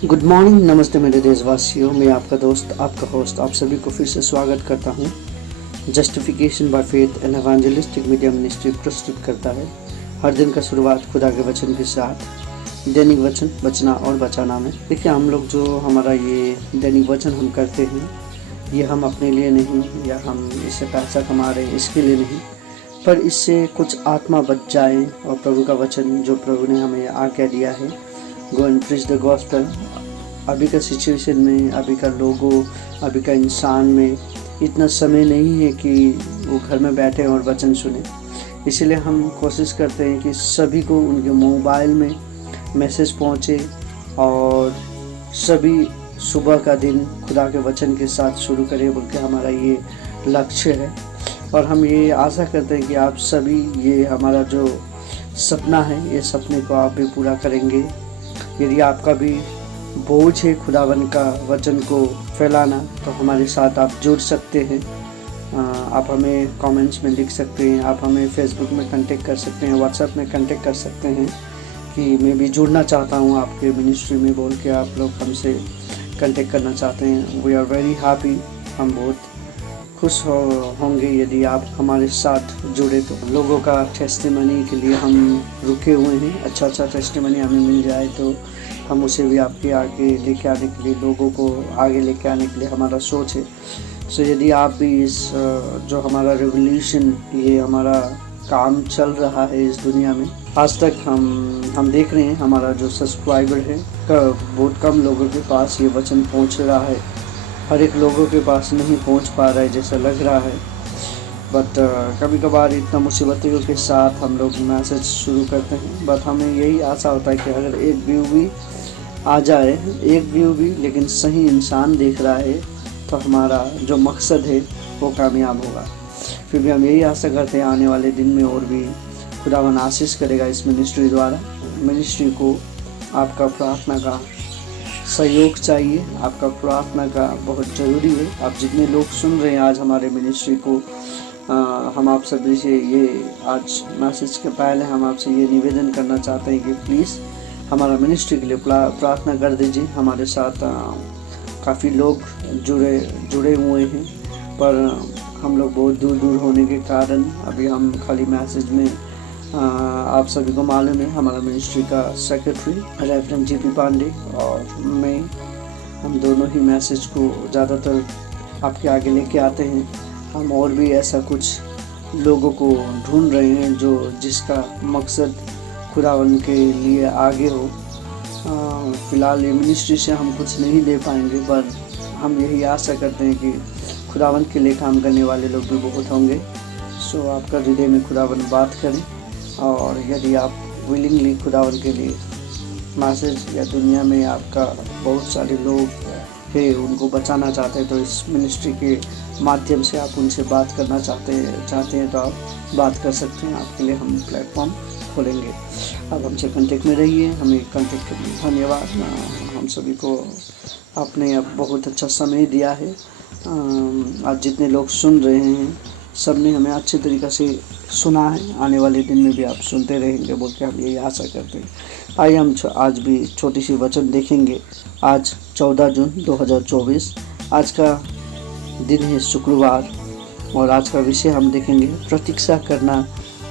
Good morning, नमस्ते मेरे देशवासियों। मैं आपका दोस्त, आपका होस्ट, आप सभी को फिर से स्वागत करता हूँ। Justification by faith and evangelistic media ministry प्रस्तुत करता है हर दिन का शुरुआत खुदा के वचन के साथ। दैनिक वचन बचना और बचाना में देखिए, हम लोग जो हमारा ये दैनिक वचन हम करते हैं, ये हम अपने लिए नहीं या हम इससे पैसा कमा रहे हैं इसके लिए नहीं, पर इससे कुछ आत्मा बच जाए और प्रभु का वचन जो प्रभु ने हमें आज्ञा दिया है, go and preach the gospel. अभी का सिचुएशन में, अभी का लोगों, अभी का इंसान में इतना समय नहीं है कि वो घर में बैठे और वचन सुने। इसलिए हम कोशिश करते हैं कि सभी को उनके मोबाइल में मैसेज पहुँचे और सभी सुबह का दिन खुदा के वचन के साथ शुरू करें, बोल के हमारा ये लक्ष्य है। और हम ये आशा करते हैं कि आप सभी ये हमारा जो सपना है, ये सपने को आप भी पूरा करेंगे। यदि आपका भी बोझ है खुदावन का वचन को फैलाना, तो हमारे साथ आप जुड़ सकते हैं। आप हमें कमेंट्स में लिख सकते हैं, आप हमें फेसबुक में कांटेक्ट कर सकते हैं, व्हाट्सएप में कांटेक्ट कर सकते हैं कि मैं भी जुड़ना चाहता हूँ आपके मिनिस्ट्री में, बोल के आप लोग हमसे कांटेक्ट करना चाहते हैं। वी आर वेरी हैप्पी, हम बहुत खुश होंगे यदि आप हमारे साथ जुड़े। तो लोगों का टेस्टिमनी के लिए हम रुके हुए हैं। अच्छा टेस्टिमनी हमें मिल जाए तो हम उसे भी आपके आगे लेके आने के लिए, लोगों को आगे लेके आने के लिए हमारा सोच है। सो यदि आप भी इस जो हमारा रेवोल्यूशन, ये हमारा काम चल रहा है इस दुनिया में, आज तक हम देख रहे हैं हमारा जो सब्सक्राइबर है बहुत कम लोगों के पास ये वचन पहुंच रहा है। हर एक लोगों के पास नहीं पहुंच पा रहा है जैसा लग रहा है। बट कभी कभार इतना मुसीबतों के साथ हम लोग मैसेज शुरू करते हैं। बट हमें यही आशा होता है कि अगर एक व्यू भी आ जाए, एक व्यू भी लेकिन सही इंसान देख रहा है, तो हमारा जो मकसद है वो कामयाब होगा। फिर भी हम यही आशा करते हैं आने वाले दिन में और भी खुदावन आशीष करेगा इस मिनिस्ट्री द्वारा। मिनिस्ट्री को आपका प्रार्थना का सहयोग चाहिए, आपका प्रार्थना का बहुत ज़रूरी है। आप जितने लोग सुन रहे हैं आज हमारे मिनिस्ट्री को, हम आप सभी से ये आज मैसेज के पहले हम आपसे ये निवेदन करना चाहते हैं कि प्लीज़ हमारा मिनिस्ट्री के लिए प्रार्थना कर दीजिए। हमारे साथ काफ़ी लोग जुड़े हुए हैं, पर हम लोग बहुत दूर होने के कारण अभी हम खाली मैसेज में, आप सभी को मालूम है हमारा मिनिस्ट्री का सेक्रेटरी रेवरेंड जीपी पांडे और मैं, हम दोनों ही मैसेज को ज़्यादातर आपके आगे लेके आते हैं। हम और भी ऐसा कुछ लोगों को ढूंढ रहे हैं जो जिसका मकसद खुदावन के लिए आगे हो। फ़िलहाल ये मिनिस्ट्री से हम कुछ नहीं दे पाएंगे, पर हम यही आशा करते हैं कि खुदावन के लिए काम करने वाले लोग भी बहुत होंगे। सो आपका हृदय में खुदावन बात करें, और यदि आप विलिंगली खुदावन के लिए मैसेज या दुनिया में आपका बहुत सारे लोग हैं उनको बचाना चाहते हैं, तो इस मिनिस्ट्री के माध्यम से आप उनसे बात करना चाहते हैं तो आप बात कर सकते हैं। आपके लिए हम प्लेटफॉर्म खोलेंगे। आप हमसे कांटेक्ट में रहिए, हमें कांटेक्ट करिए। धन्यवाद। हम सभी को आपने अब बहुत अच्छा समय दिया है। आज जितने लोग सुन रहे हैं सब ने हमें अच्छे तरीक़े से सुना है। आने वाले दिन में भी आप सुनते रहेंगे बोल के हम यही आशा करते हैं। आइए हम आज भी छोटी सी वचन देखेंगे। आज 14 जून 2024, आज का दिन है शुक्रवार, और आज का विषय हम देखेंगे प्रतीक्षा करना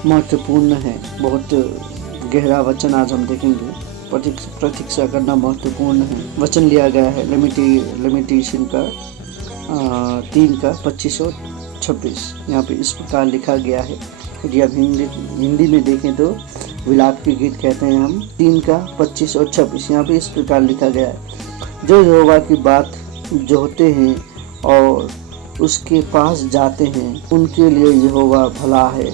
महत्वपूर्ण है। बहुत गहरा वचन आज हम देखेंगे। प्रतीक्षा करना महत्वपूर्ण है। वचन लिया गया है लिमिटेशन का 3 का 25 और 26। यहाँ पे इस प्रकार लिखा गया है। यदि आप हिंदी में देखें तो विलाप के गीत कहते हैं हम, 3 का 25 और 26। यहाँ पे इस प्रकार लिखा गया है, जो यहोवा की बात जोहते हैं और उसके पास जाते हैं, उनके लिए यहोवा भला है।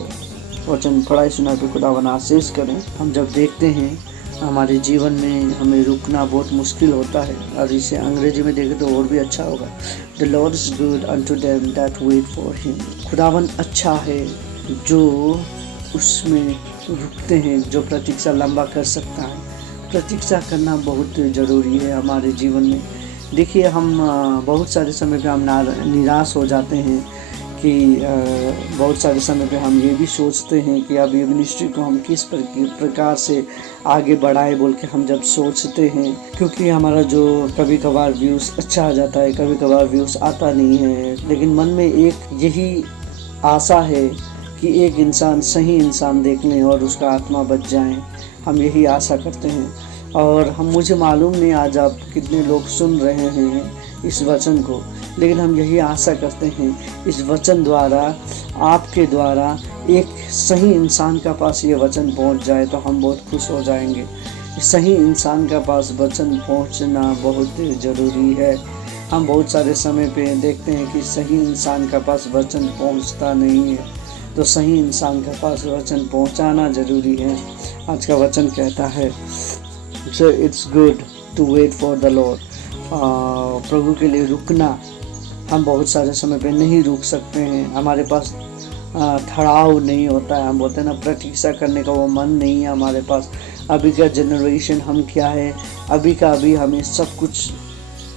वचन पढ़ाई सुनाई पे खुदावन आशीष करें। हम जब देखते हैं हमारे जीवन में हमें रुकना बहुत मुश्किल होता है, और इसे अंग्रेजी में देखें तो और भी अच्छा होगा। The Lord is good unto them that wait for him. खुदावन अच्छा है जो उसमें रुकते हैं, जो प्रतीक्षा लंबा कर सकता है। प्रतीक्षा करना बहुत ज़रूरी है हमारे जीवन में। देखिए, हम बहुत सारे समय पे हम निराश हो जाते हैं कि बहुत सारे समय पे हम ये भी सोचते हैं कि अब ये मिनिस्ट्री को हम किस प्रकार से आगे बढ़ाए बोल के हम जब सोचते हैं, क्योंकि हमारा जो कभी कभार व्यूज़ अच्छा आ जाता है, कभी कभार व्यूज़ आता नहीं है, लेकिन मन में एक यही आशा है कि एक इंसान सही इंसान देख लें और उसका आत्मा बच जाए। हम यही आशा करते हैं। और मुझे मालूम नहीं आज आप कितने लोग सुन रहे हैं इस वचन को, लेकिन हम यही आशा करते हैं इस वचन द्वारा, आपके द्वारा एक सही इंसान का पास ये वचन पहुंच जाए तो हम बहुत खुश हो जाएंगे। सही इंसान का पास वचन पहुंचना बहुत ज़रूरी है। हम बहुत सारे समय पे देखते हैं कि सही इंसान का पास वचन पहुंचता नहीं है, तो सही इंसान के पास वचन पहुंचाना ज़रूरी है। आज का वचन कहता है, so it's good to wait for the Lord. प्रभु के लिए रुकना, हम बहुत सारे समय पे नहीं रुक सकते हैं, हमारे पास ठहराव नहीं होता है। हम बोलते हैं ना, प्रतीक्षा करने का वो मन नहीं है हमारे पास। अभी का जनरेशन हम क्या है, अभी का अभी हमें सब कुछ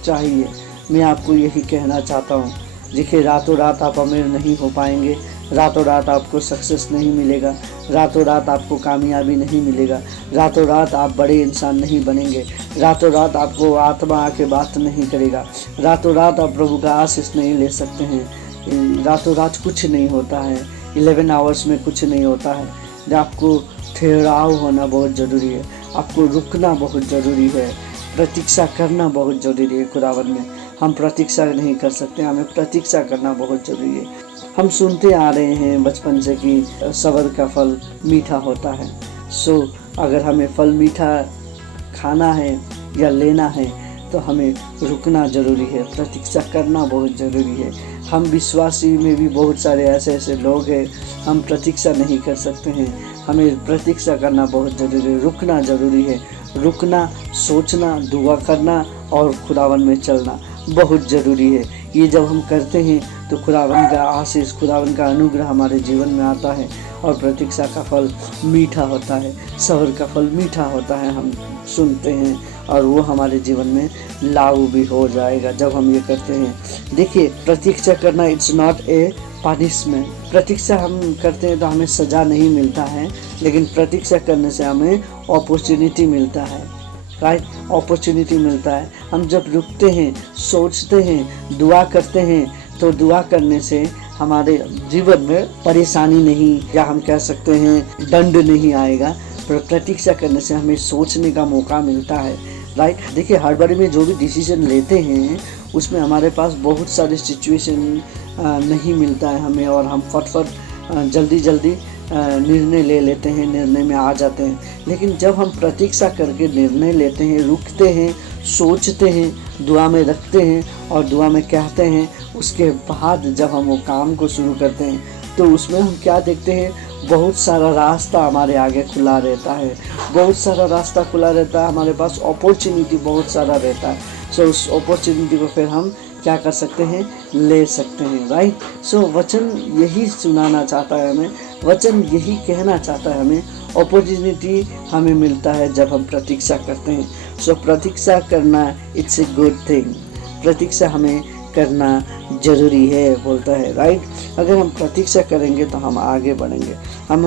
चाहिए। मैं आपको यही कहना चाहता हूँ, देखिए रातों रात आप अमीर नहीं हो पाएंगे, रातों रात आपको सक्सेस नहीं मिलेगा, रातों रात आपको कामयाबी नहीं मिलेगा, रातों रात आप बड़े इंसान नहीं बनेंगे, रातों रात आपको आत्मा आके बात नहीं करेगा, रातों रात आप प्रभु का आशीष नहीं ले सकते हैं। रातों रात कुछ नहीं होता है, 11 आवर्स में कुछ नहीं होता है। आपको ठहराव होना बहुत ज़रूरी है, आपको रुकना बहुत ज़रूरी है, प्रतीक्षा करना बहुत ज़रूरी है। खुदावन में हम प्रतीक्षा नहीं कर सकते, हमें प्रतीक्षा करना बहुत ज़रूरी है। हम सुनते आ रहे हैं बचपन से कि सब्र का फल मीठा होता है। सो अगर हमें फल मीठा खाना है या लेना है तो हमें रुकना ज़रूरी है, प्रतीक्षा करना बहुत ज़रूरी है। हम विश्वासी में भी बहुत सारे ऐसे लोग हैं, हम प्रतीक्षा नहीं कर सकते हैं, हमें प्रतीक्षा करना बहुत ज़रूरी है, रुकना ज़रूरी है। रुकना, सोचना, दुआ करना और खुदावन में चलना बहुत ज़रूरी है। ये जब हम करते हैं तो खुदावन का आशीष, खुदावन का अनुग्रह हमारे जीवन में आता है और प्रतीक्षा का फल मीठा होता है, सब्र का फल मीठा होता है। हम सुनते हैं और वो हमारे जीवन में लागू भी हो जाएगा जब हम ये करते हैं। देखिए, प्रतीक्षा करना इट्स नॉट ए पनिशमेंट। प्रतीक्षा हम करते हैं तो हमें सज़ा नहीं मिलता है, लेकिन प्रतीक्षा करने से हमें अपॉर्चुनिटी मिलता है, राइट, अपॉर्चुनिटी मिलता है। हम जब रुकते हैं, सोचते हैं, दुआ करते हैं, तो दुआ करने से हमारे जीवन में परेशानी नहीं, या हम कह सकते हैं दंड नहीं आएगा। प्रतीक्षा करने से हमें सोचने का मौका मिलता है, राइट। देखिए, हड़बड़ी में जो भी डिसीजन लेते हैं उसमें हमारे पास बहुत सारे सिचुएशन नहीं मिलता है हमें, और हम फटफट जल्दी निर्णय ले लेते हैं, निर्णय में आ जाते हैं। लेकिन जब हम प्रतीक्षा करके निर्णय लेते हैं, रुकते हैं, सोचते हैं, दुआ में रखते हैं और दुआ में कहते हैं, उसके बाद जब हम वो काम को शुरू करते हैं तो उसमें हम क्या देखते हैं, बहुत सारा रास्ता हमारे आगे खुला रहता है, बहुत सारा रास्ता खुला रहता है, हमारे पास अपॉर्चुनिटी बहुत सारा रहता है। सो उस अपॉर्चुनिटी को फिर हम क्या कर सकते हैं, ले सकते हैं, राइट। सो वचन यही सुनाना चाहता है हमें, वचन यही कहना चाहता है हमें, अपॉर्चुनिटी हमें मिलता है जब हम प्रतीक्षा करते हैं। सो प्रतीक्षा करना इट्स ए गुड थिंग, प्रतीक्षा हमें करना ज़रूरी है बोलता है, राइट। अगर हम प्रतीक्षा करेंगे तो हम आगे बढ़ेंगे। हम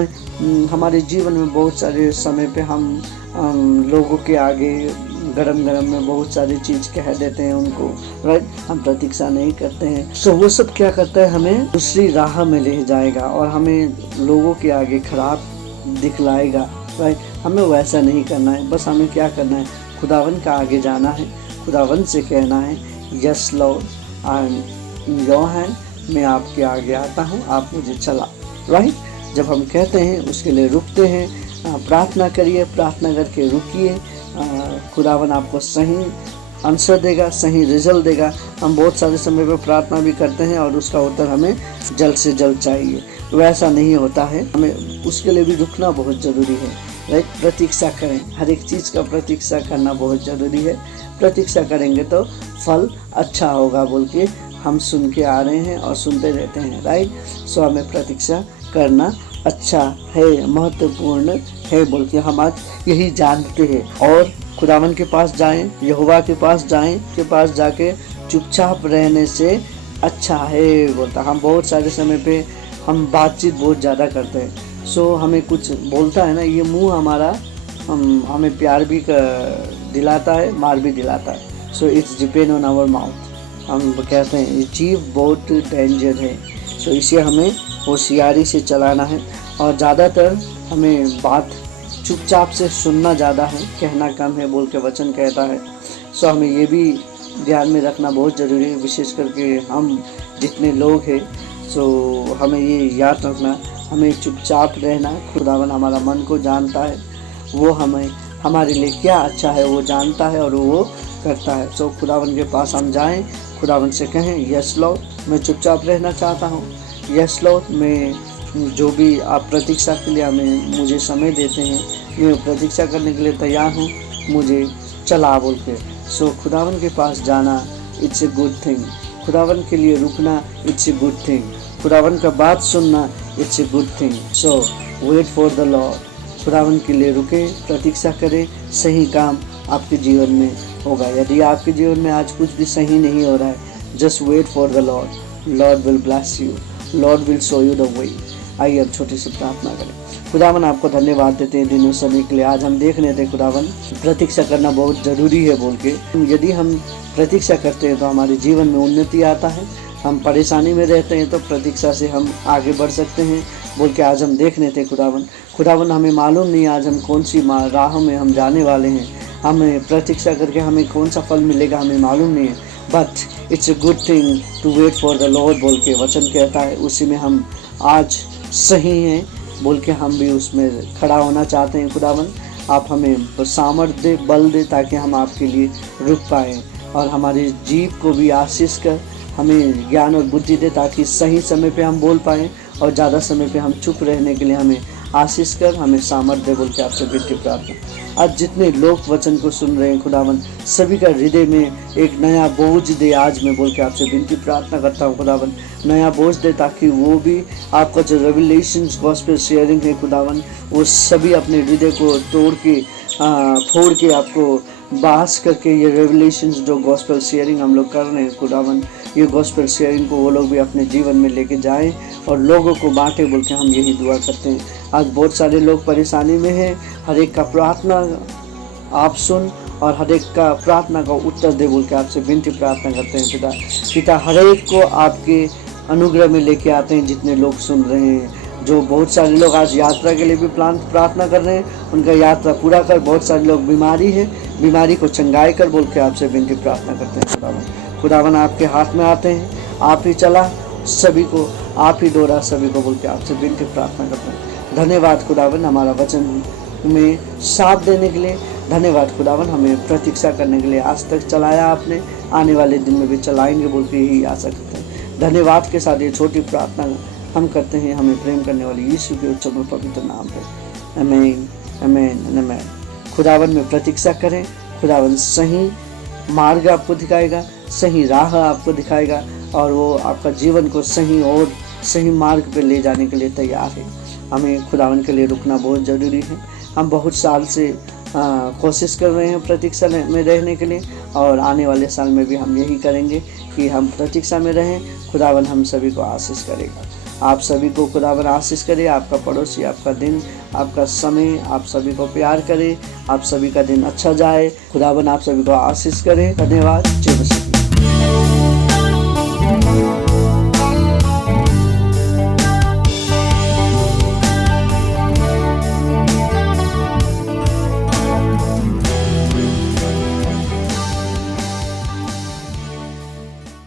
हमारे जीवन में बहुत सारे समय पे हम लोगों के आगे गरम में बहुत सारी चीज़ कह देते हैं उनको, राइट। हम प्रतीक्षा नहीं करते हैं। सो वो सब क्या करता है, हमें दूसरी राह में ले जाएगा और हमें लोगों के आगे खराब दिखलाएगा, राइट। हमें वैसा नहीं करना है, बस हमें क्या करना है, खुदावन का आगे जाना है, खुदावन से कहना है, yes Lord I am in your hand, मैं आपके आगे आता हूँ, आप मुझे चला, राइट। जब हम कहते हैं उसके लिए रुकते हैं, प्रार्थना करिए, प्रार्थना करके रुकिए, खुदावन आपको सही आंसर देगा, सही रिजल्ट देगा। हम बहुत सारे समय पर प्रार्थना भी करते हैं और उसका उत्तर हमें जल्द से जल्द चाहिए, वैसा नहीं होता है। हमें उसके लिए भी रुकना बहुत ज़रूरी है, राइट। प्रतीक्षा करें, हर एक चीज़ का प्रतीक्षा करना बहुत ज़रूरी है। प्रतीक्षा करेंगे तो फल अच्छा होगा बोल के हम सुन के आ रहे हैं और सुनते रहते हैं, राइट। सो हमें प्रतीक्षा करना अच्छा है, महत्वपूर्ण है बोल के हम आज यही जानते हैं। और खुदावन के पास जाएं, यहोवा के पास जाएं, के पास जाके चुपचाप रहने से अच्छा है बोलता। हम बहुत सारे समय पे हम बातचीत बहुत ज़्यादा करते हैं, सो हमें कुछ बोलता है ना, ये मुंह हमारा हमें प्यार भी दिलाता है, मार भी दिलाता है। So it's depend on our mouth. हम कहते हैं ये जीव बहुत डेंजर है, सो इसे हमें होशियारी से चलाना है और ज़्यादातर हमें बात चुपचाप से सुनना ज़्यादा है, कहना कम है बोल के वचन कहता है। सो हमें ये भी ध्यान में रखना बहुत ज़रूरी है, विशेष करके हम जितने लोग हैं। सो हमें ये याद रखना, हमें चुपचाप रहना। खुदावन हमारा मन को जानता है, वो हमें हमारे लिए क्या अच्छा है वो जानता है और वो करता है। सो खुदावन के पास हम जाएं, खुदावन से कहें यस लॉर्ड मैं चुपचाप रहना चाहता हूँ, यस लॉर्ड मैं जो भी आप प्रतीक्षा के लिए हमें मुझे समय देते हैं मैं प्रतीक्षा करने के लिए तैयार हूँ, मुझे चला बोल के। सो खुदावन के पास जाना इट्स ए गुड थिंग, खुदावन के लिए रुकना इट्स ए गुड थिंग, खुदावन का बात सुनना it's a good thing. So wait for the Lord, खुदावन के लिए रुके, प्रतीक्षा करें, सही काम आपके जीवन में होगा। यदि आपके जीवन में आज कुछ भी सही नहीं हो रहा है, just wait for the Lord, Lord will bless you, Lord will show you the way. आइए अब छोटी सी प्रार्थना करें। खुदावन आपको धन्यवाद देते हैं दिनों समय के लिए। आज हम देख रहे थे खुदावन प्रतीक्षा करना बहुत ज़रूरी है बोल के। यदि हम प्रतीक्षा करते हैं तो हमारे जीवन में उन्नति आता है, हम परेशानी में रहते हैं तो प्रतीक्षा से हम आगे बढ़ सकते हैं बोल के आज हम देख रहे थे खुदावन हमें मालूम नहीं आज हम कौन सी राह में हम जाने वाले हैं, हमें प्रतीक्षा करके हमें कौन सा फल मिलेगा हमें मालूम नहीं है, but it's a good thing to wait for the Lord बोल के वचन कहता है। उसी में हम आज सही हैं बोल के हम भी उसमें खड़ा होना चाहते हैं। खुदावन आप हमें सामर्थ्य दे, बल दे, ताकि हम आपके लिए रुक पाएँ और हमारी जीभ को भी आशीष कर हमें ज्ञान और बुद्धि दे, ताकि सही समय पे हम बोल पाएँ और ज़्यादा समय पे हम चुप रहने के लिए हमें आशीष कर, हमें सामर्थ्य दे बोल के आपसे विनती प्रार्थना। आज जितने लोग वचन को सुन रहे हैं खुदावन सभी का हृदय में एक नया बोझ दे आज मैं बोल के आपसे विनती प्रार्थना करता हूँ खुदावन, नया बोझ दे ताकि वो भी आपका जो रेवलेशंस गॉस्पेल शेयरिंग है खुदावन वो सभी अपने हृदय को तोड़ के फोड़ के आपको बहस करके ये रेवलेशंस जो गॉस्पेल शेयरिंग हम लोग कर रहे हैं खुदावन, ये गॉस्पेल शेयरिंग को वो लोग भी अपने जीवन में लेके जाएं और लोगों को बांटे बोल के हम यही दुआ करते हैं। आज बहुत सारे लोग परेशानी में हैं, हर एक का प्रार्थना आप सुन और हर एक का प्रार्थना का उत्तर दे बोल के आपसे विनती प्रार्थना करते हैं। पिता हर एक को आपके अनुग्रह में लेके आते हैं। जितने लोग सुन रहे हैं, जो बहुत सारे लोग आज यात्रा के लिए भी प्रार्थना कर रहे हैं, उनका यात्रा पूरा कर। बहुत सारे लोग बीमारी है, बीमारी को चंगाई कर बोल के आपसे विनती प्रार्थना करते हैं। खुदावन आपके हाथ में आते हैं, आप ही चला सभी को, आप ही डोरा सभी को बोल के आपसे विनती प्रार्थना करते हैं। धन्यवाद खुदावन हमारा वचन में साथ देने के लिए, धन्यवाद खुदावन हमें प्रतीक्षा करने के लिए आज तक चलाया आपने, आने वाले दिन में भी चलाएंगे बोल के यही आशा करते हैं। धन्यवाद के साथ ये छोटी प्रार्थना हम करते हैं हमें प्रेम करने वाले यीशु के उच्च और पवित्र नाम पे, आमीन आमीन आमीन। खुदावन में प्रतीक्षा करें, खुदावन सही मार्ग आपको दिखाएगा, सही राह आपको दिखाएगा और वो आपका जीवन को सही और सही मार्ग पे ले जाने के लिए तैयार है। हमें खुदावन के लिए रुकना बहुत ज़रूरी है। हम बहुत साल से कोशिश कर रहे हैं प्रतीक्षा में रहने के लिए और आने वाले साल में भी हम यही करेंगे कि हम प्रतीक्षा में रहें। खुदावन हम सभी को आशीष करेगा। आप सभी को खुदावन आशीष करे, आपका पड़ोसी, आपका दिन, आपका समय, आप सभी को प्यार करे, आप सभी का दिन अच्छा जाए। खुदावन आप सभी को आशीष करे। धन्यवाद। जय मसीह।